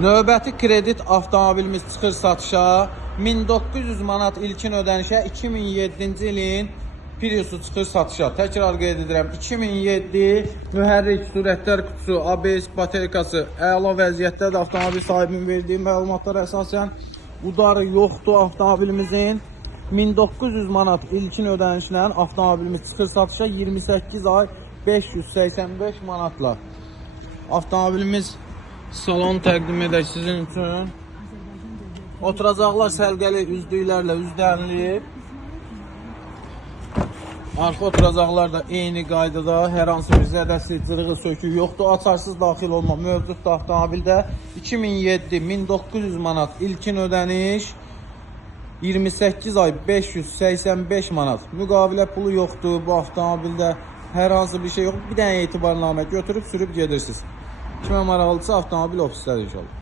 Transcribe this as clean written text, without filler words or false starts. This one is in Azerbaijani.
Növbəti kredit avtomobilimiz çıxır satışa. 1900 manat ilkin ödənişə 2007-ci ilin Priusu çıxır satışa. Təkrar qeyd edirəm. 2007 mühərrik, sürətlər kutusu, ABS baterikası əla vəziyyətdədir. Avtomobil sahibinin verdiyi məlumatlara əsasən udarı yoxdur avtomobilimizin. 1900 manat ilkin ödənişlə avtomobilimiz çıxır satışa 28 ay 585 manatla. Avtomobilimiz salon təqdim edək sizin üçün. Oturacaqlar səlqəli üzdüklərlə üzdənilib. Arxa oturacaqlar da eyni qaydada, hər hansı bir zədəsi, cırığı, söküyü yoxdur. Açarsız daxil olma mövcuddur avtomobildə. 2007 1900 manat ilkin ödəniş, 28 ay 585 manat. Müqavilə pulu yoxdur bu avtomobildə. Hər hansı bir şey yoxdur. Bir dənə etibarnamə götürüb sürüb gedirsiniz. Kimə maraqlıdırsa avtomobil ofisdədir inşallah.